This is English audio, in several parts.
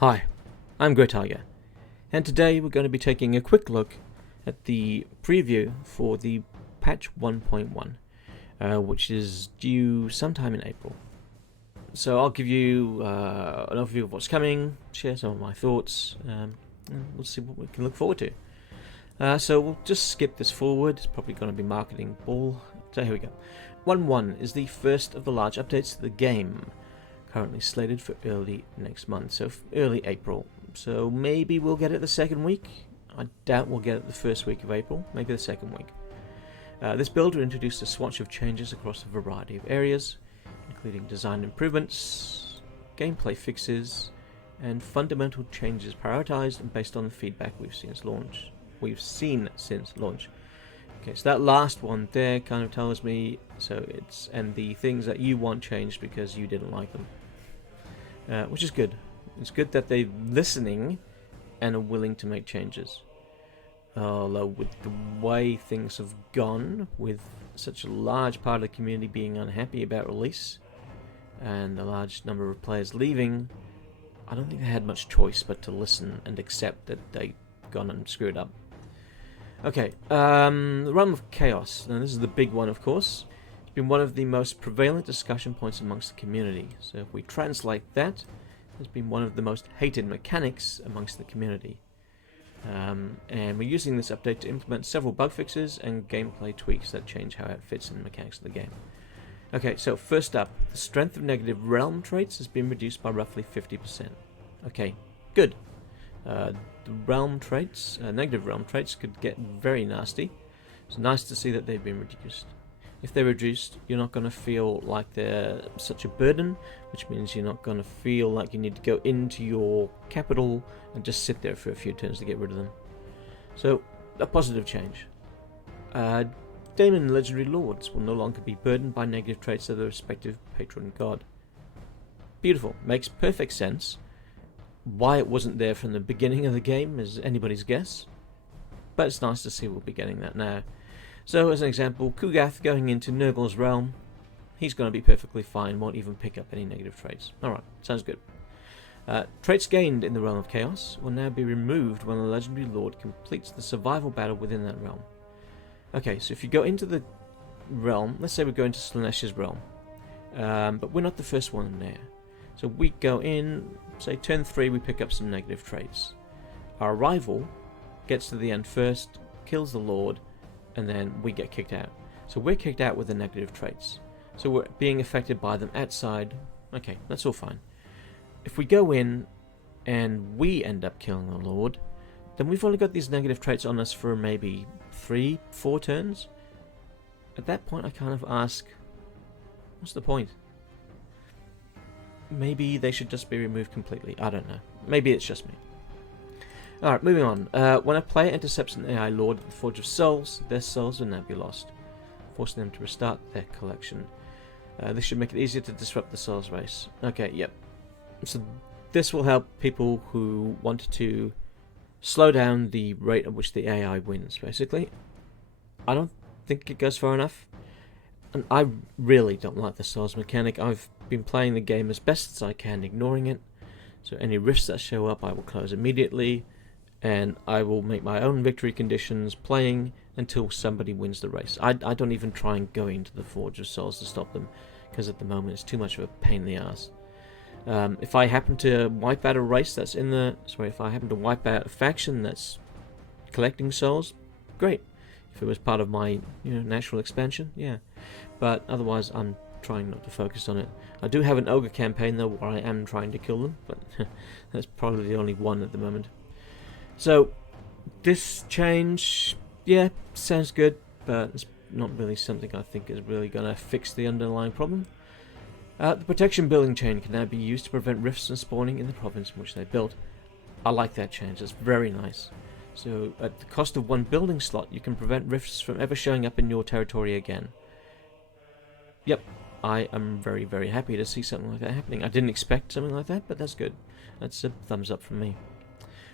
Hi, I'm Grey Tiger, and today we're going to be taking a quick look at the preview for the patch 1.1, which is due sometime in April. So I'll give you an overview of what's coming, share some of my thoughts, and we'll see what we can look forward to. So we'll just skip this forward. It's probably going to be marketing bull. So here we go. 1.1 is the first of the large updates to the game, currently slated for early next month, so early April. So maybe we'll get it the second week. I doubt we'll get it the first week of April, maybe the second week. This build will introduce a swatch of changes across a variety of areas, including design improvements, gameplay fixes, and fundamental changes prioritized and based on the feedback we've seen since launch. Okay, so that last one there kind of tells me, and the things that you want changed because you didn't like them, which is good. It's good that they're listening and are willing to make changes. Although with the way things have gone, with such a large part of the community being unhappy about release, and a large number of players leaving, I don't think they had much choice but to listen and accept that they'd gone and screwed up. Okay, the realm of chaos. Now this is the big one, of course. It's been one of the most prevalent discussion points amongst the community. So if we translate that, it's been one of the most hated mechanics amongst the community. And we're using this update to implement several bug fixes and gameplay tweaks that change how it fits in the mechanics of the game. Okay, so first up, the strength of negative realm traits has been reduced by roughly 50%. Okay, good. The realm traits, negative realm traits, could get very nasty. It's nice to see that they've been reduced. If they're reduced, you're not going to feel like they're such a burden, which means you're not going to feel like you need to go into your capital and just sit there for a few turns to get rid of them. So, a positive change. Daemon Legendary Lords will no longer be burdened by negative traits of their respective patron god. Beautiful. Makes perfect sense. Why it wasn't there from the beginning of the game is anybody's guess, but it's nice to see we'll be getting that now. So as an example, Kugath going into Nurgle's realm, he's going to be perfectly fine, won't even pick up any negative traits. Alright, sounds good. Traits gained in the realm of chaos will now be removed when a legendary lord completes the survival battle within that realm. Okay, so if you go into the realm, let's say we go into Slaanesha's realm, but we're not the first one there. So we go in, say turn 3, we pick up some negative traits. Our rival gets to the end first, kills the lord, and then we get kicked out. So we're kicked out with the negative traits. So we're being affected by them outside. Okay, that's all fine. If we go in and we end up killing the lord, then we've only got these negative traits on us for maybe 3-4 turns. At that point I kind of ask, what's the point? Maybe they should just be removed completely. I don't know. Maybe it's just me. Alright, moving on. When a player intercepts an AI Lord at the Forge of Souls, their souls will now be lost, forcing them to restart their collection. This should make it easier to disrupt the Souls race. Okay, yep. So this will help people who want to slow down the rate at which the AI wins, basically. I don't think it goes far enough. And I really don't like the Souls mechanic. I've been playing the game as best as I can, ignoring it. So any rifts that show up I will close immediately, and I will make my own victory conditions playing until somebody wins the race. I don't even try and go into the Forge of Souls to stop them, because at the moment it's too much of a pain in the ass. If I happen to wipe out a race that's in the... Sorry, if I happen to wipe out a faction that's collecting souls, great. If it was part of my natural expansion, yeah. But otherwise I'm trying not to focus on it. I do have an ogre campaign though where I am trying to kill them, but that's probably the only one at the moment. So this change, yeah, sounds good, but it's not really something I think is really going to fix the underlying problem. The protection building chain can now be used to prevent rifts from spawning in the province in which they're built. I like that change, it's very nice. So at the cost of 1 building slot, you can prevent rifts from ever showing up in your territory again. Yep, I am very, very happy to see something like that happening. I didn't expect something like that, but that's good. That's a thumbs up from me.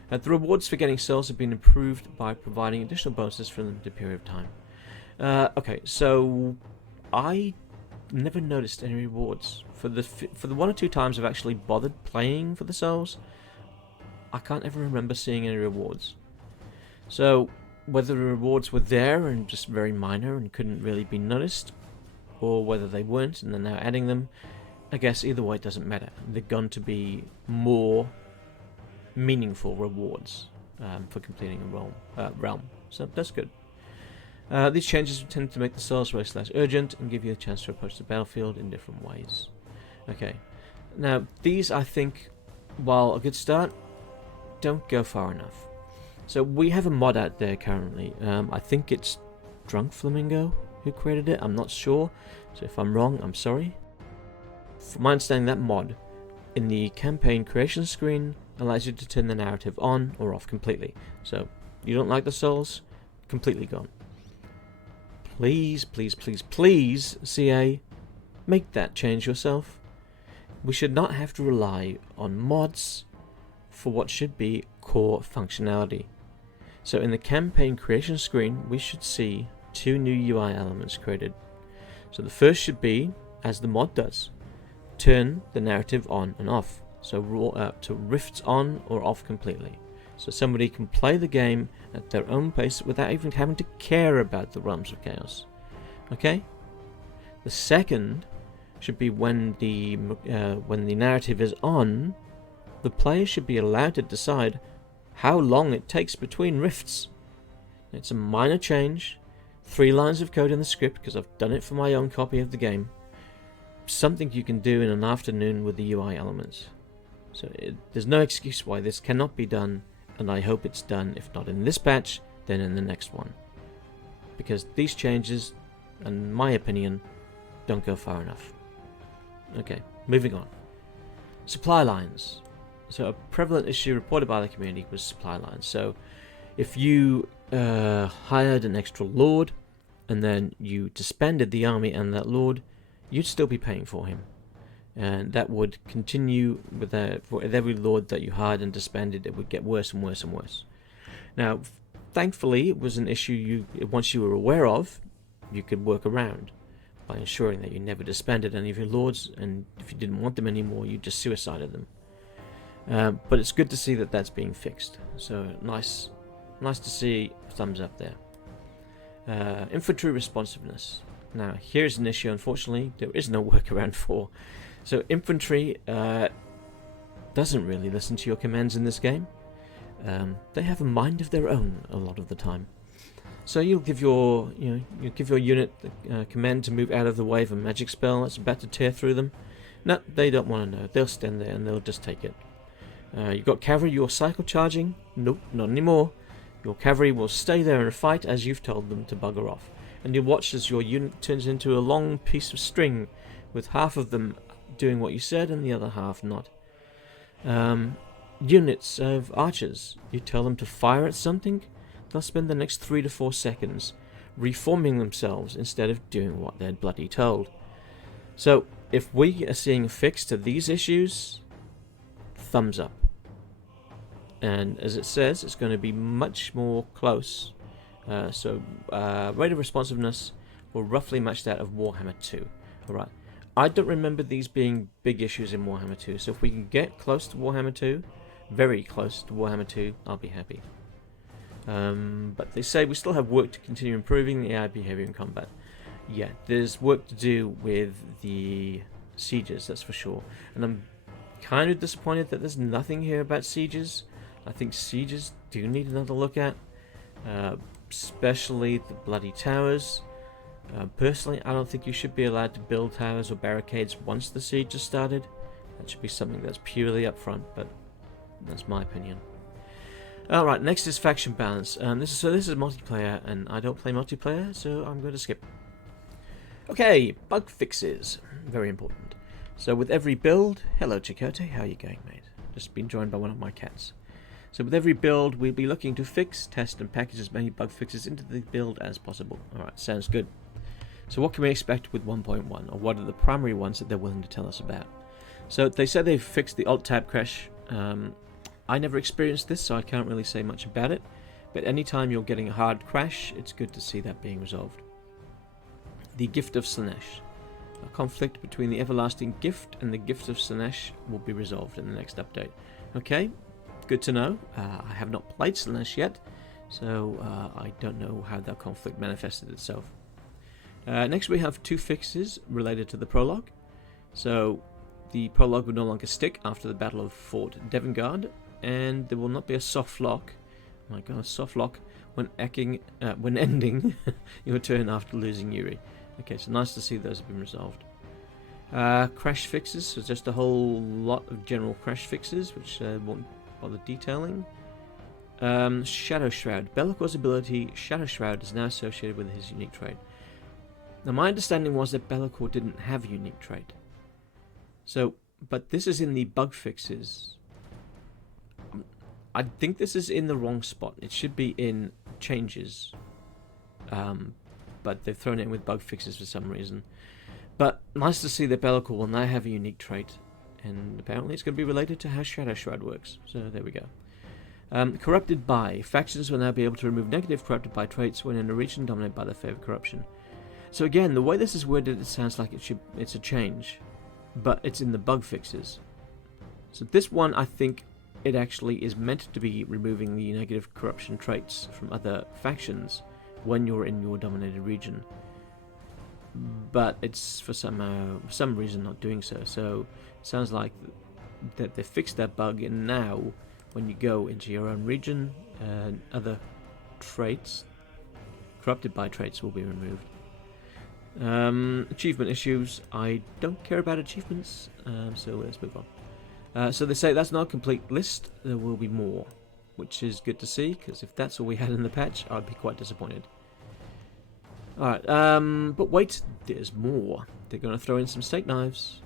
The rewards for getting souls have been improved by providing additional bonuses for a limited period of time. Okay, so I never noticed any rewards for the 1 or 2 times I've actually bothered playing for the souls. I can't ever remember seeing any rewards. So whether the rewards were there and just very minor and couldn't really be noticed, or whether they weren't and they're now adding them, I guess either way it doesn't matter. They're going to be more meaningful rewards for completing a realm. So that's good. These changes tend to make the souls race less urgent and give you a chance to approach the battlefield in different ways. Okay, now these, I think, while a good start, don't go far enough. So we have a mod out there currently. I think it's Drunk Flamingo who created it. I'm not sure, so if I'm wrong, I'm sorry. From my understanding, that mod in the campaign creation screen allows you to turn the narrative on or off completely. So you don't like the souls, completely gone. Please, please, please, please, CA, make that change yourself. We should not have to rely on mods for what should be core functionality. So in the campaign creation screen, we should see 2 new UI elements created. So the first should be, as the mod does, turn the narrative on and off. So to rifts on or off completely. So somebody can play the game at their own pace without even having to care about the realms of chaos. Okay? The second should be when the narrative is on, the player should be allowed to decide how long it takes between rifts. It's a minor change, 3 lines of code in the script because I've done it for my own copy of the game. Something you can do in an afternoon with the UI elements. So there's no excuse why this cannot be done, and I hope it's done, if not in this patch, then in the next one. Because these changes, in my opinion, don't go far enough. Okay, moving on. Supply lines. So a prevalent issue reported by the community was supply lines. So if you hired an extra lord, and then you disbanded the army and that lord, you'd still be paying for him. And that would continue with every lord that you hired and disbanded. It would get worse and worse and worse. Now, thankfully, it was an issue once you were aware of, you could work around by ensuring that you never disbanded any of your lords, and if you didn't want them anymore, you just suicided them. But it's good to see that that's being fixed. So nice to see. Thumbs up there. Infantry responsiveness. Now, here's an issue, unfortunately, there is no workaround for. So infantry doesn't really listen to your commands in this game. They have a mind of their own a lot of the time. So you'll give your unit the command to move out of the way of a magic spell that's about to tear through them. No, they don't want to know. They'll stand there and they'll just take it. You've got cavalry. You're cycle charging. Nope, not anymore. Your cavalry will stay there and fight as you've told them to bugger off. And you'll watch as your unit turns into a long piece of string, with half of them doing what you said and the other half not. Units of archers, you tell them to fire at something, they'll spend the next 3 to 4 seconds reforming themselves instead of doing what they're bloody told. So if we are seeing a fix to these issues, thumbs up. And as it says, it's going to be much more close. Rate of responsiveness will roughly match that of Warhammer 2. Alright. I don't remember these being big issues in Warhammer 2, so if we can get close to Warhammer 2, very close to Warhammer 2, I'll be happy. But they say we still have work to continue improving the AI behavior in combat. Yeah, there's work to do with the sieges, that's for sure. And I'm kind of disappointed that there's nothing here about sieges. I think sieges do need another look at, especially the bloody towers. Personally, I don't think you should be allowed to build towers or barricades once the siege has started. That should be something that's purely up front, but that's my opinion. Alright, next is faction balance. This is multiplayer, and I don't play multiplayer, so I'm going to skip. Okay, bug fixes. Very important. So with every build... Hello, Chicote. How are you going, mate? Just been joined by one of my cats. So with every build, we'll be looking to fix, test, and package as many bug fixes into the build as possible. Alright, sounds good. So what can we expect with 1.1, or what are the primary ones that they're willing to tell us about? So they said they've fixed the alt-tab crash. I never experienced this, so I can't really say much about it. But anytime you're getting a hard crash, it's good to see that being resolved. The Gift of Slanesh. A conflict between the Everlasting Gift and the Gift of Slanesh will be resolved in the next update. Okay, good to know. I have not played Slaanesh yet, so I don't know how that conflict manifested itself. Next we have 2 fixes related to the prologue. So the prologue will no longer stick after the Battle of Fort Devengard, and there will not be a soft lock. Oh my god, a soft lock when ending your turn after losing Yuri. Okay, so nice to see those have been resolved. Crash fixes, so just a whole lot of general crash fixes, which won't bother detailing. Shadow Shroud. Be'lakor's ability Shadow Shroud is now associated with his unique trait. Now my understanding was that Be'lakor didn't have a unique trait. So, but this is in the bug fixes. I think this is in the wrong spot. It should be in changes. But they've thrown it in with bug fixes for some reason. But nice to see that Be'lakor will now have a unique trait. And apparently it's going to be related to how Shadow Shroud works. So there we go. Corrupted by. Factions will now be able to remove negative corrupted by traits when in a region dominated by their favored corruption. So again, the way this is worded, it sounds like it's a change. But it's in the bug fixes. So this one, I think it actually is meant to be removing the negative corruption traits from other factions when you're in your dominated region. But it's for some reason not doing so. So it sounds like that they fixed that bug, and now when you go into your own region, other traits, corrupted by traits, will be removed. Achievement issues. I don't care about achievements, so let's move on. So they say that's not a complete list. There will be more, which is good to see, because if that's all we had in the patch, I'd be quite disappointed. Alright, but wait, there's more. They're going to throw in some steak knives.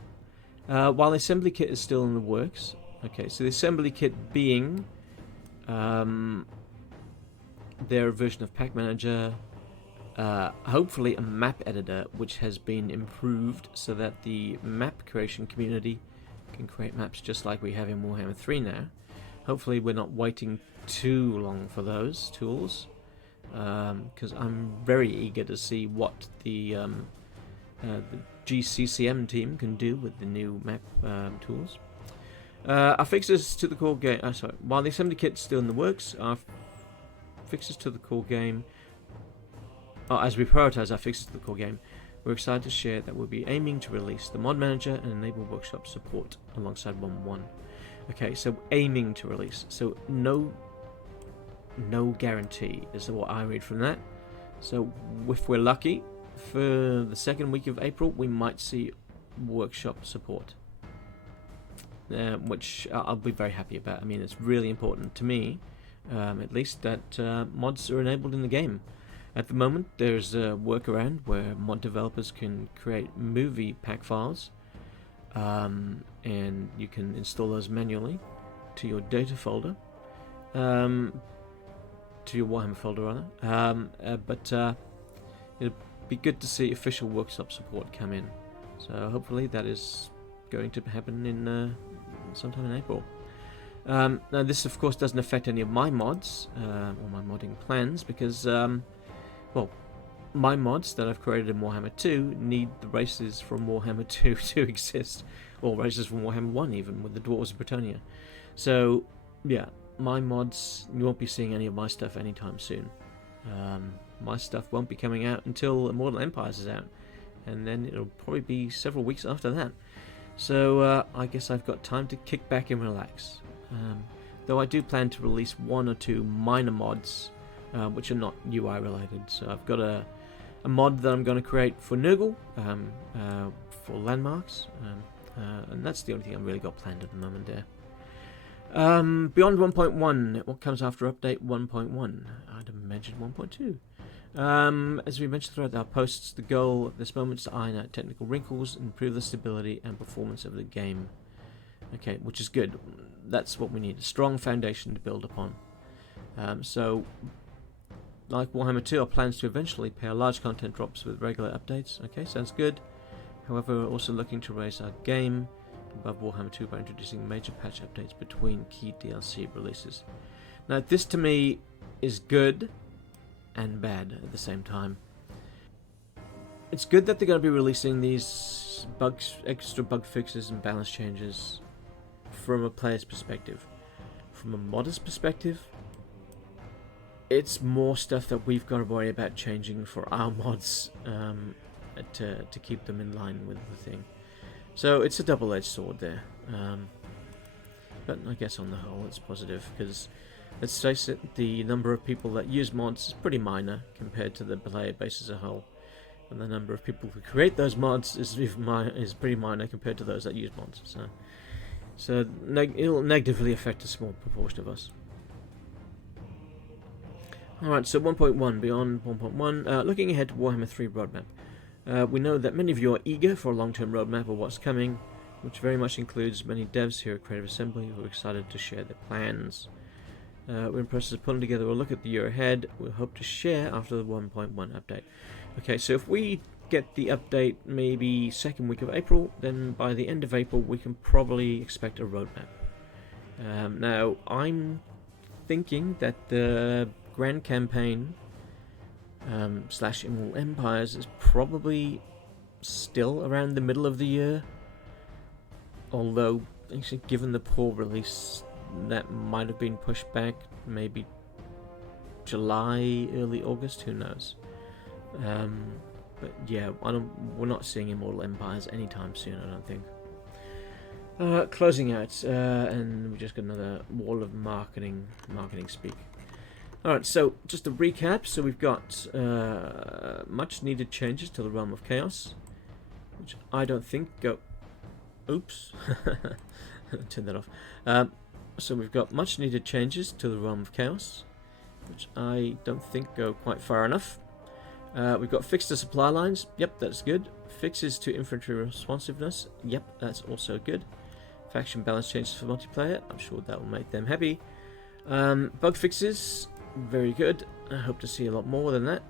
While the assembly kit is still in the works. Okay, so the assembly kit being their version of Pack Manager, hopefully a map editor which has been improved so that the map creation community can create maps just like we have in Warhammer 3 now. Hopefully we're not waiting too long for those tools, because I'm very eager to see what the GCCM team can do with the new map tools. Our fixes to the core game. While the assembly kit's still in the works, our fixes to the core game. As we prioritize our fixes to the core game, we're excited to share that we'll be aiming to release the mod manager and enable workshop support alongside 1.1. Okay, so aiming to release. So no guarantee is what I read from that. So if we're lucky, for the second week of April, we might see workshop support, which I'll be very happy about. I mean, it's really important to me, at least, that mods are enabled in the game. At the moment, there's a workaround where mod developers can create movie pack files, and you can install those manually to your data folder, to your Warhammer folder rather. But it'll be good to see official workshop support come in. So hopefully that is going to happen in sometime in April. Now this of course doesn't affect any of my mods or my modding plans, because well, my mods that I've created in Warhammer 2 need the races from Warhammer 2 to exist, or races from Warhammer 1 even, with the Dwarves of Bretonnia. So yeah, my mods, you won't be seeing any of my stuff anytime soon. My stuff won't be coming out until Immortal Empires is out, and then it'll probably be several weeks after that. So I guess I've got time to kick back and relax. Though I do plan to release 1 or 2 minor mods, which are not UI related. So I've got a mod that I'm going to create for Nurgle, for landmarks, and that's the only thing I've really got planned at the moment there. Beyond 1.1, what comes after update 1.1? I'd imagine 1.2. As we mentioned throughout our posts, the goal at this moment is to iron out technical wrinkles, improve the stability and performance of the game. Okay, which is good. That's what we need, a strong foundation to build upon. So, like Warhammer 2, our plans to eventually pair large content drops with regular updates. Okay, sounds good. However, we're also looking to raise our game above Warhammer 2 by introducing major patch updates between key DLC releases. Now, this to me is good and bad at the same time. It's good that they're going to be releasing these extra bug fixes and balance changes from a player's perspective. from a modder's perspective, it's more stuff that we've got to worry about changing for our mods to keep them in line with the thing. So it's a double-edged sword there. But I guess on the whole it's positive, because let's face it, the number of people that use mods is pretty minor compared to the player base as a whole. And the number of people who create those mods is pretty minor compared to those that use mods. So it'll negatively affect a small proportion of us. Alright, so 1.1, beyond 1.1, looking ahead to Warhammer 3 roadmap. We know that many of you are eager for a long-term roadmap of what's coming, which very much includes many devs here at Creative Assembly who are excited to share their plans. We're in the process of putting together a look at the year ahead. We hope to share after the 1.1 update. Okay, so if we get the update maybe second week of April, then by the end of April we can probably expect a roadmap. Now, I'm thinking that the Grand Campaign / Immortal Empires is probably still around the middle of the year. Although, actually, given the poor release, that might have been pushed back, maybe July, early August, who knows. But yeah, we're not seeing Immortal Empires anytime soon, I don't think. Closing out, and we just got another wall of marketing speak. Alright, so just a recap. So we've got much needed changes to the Realm of Chaos, which I don't think go... Oops. Turn that off. So we've got much needed changes to the Realm of Chaos, which I don't think go quite far enough. We've got fixed to supply lines. Yep, that's good. Fixes to infantry responsiveness. Yep, that's also good. Faction balance changes for multiplayer. I'm sure that will make them happy. Bug fixes. Very good. I hope to see a lot more than that.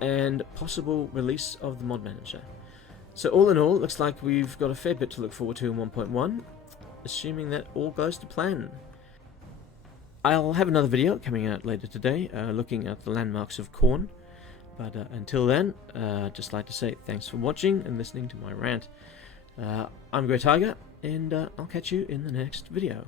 And possible release of the mod manager. So all in all, it looks like we've got a fair bit to look forward to in 1.1, assuming that all goes to plan. I'll have another video coming out later today, looking at the landmarks of Khorne. But until then, just like to say thanks for watching and listening to my rant. I'm Grey Tiger, and I'll catch you in the next video.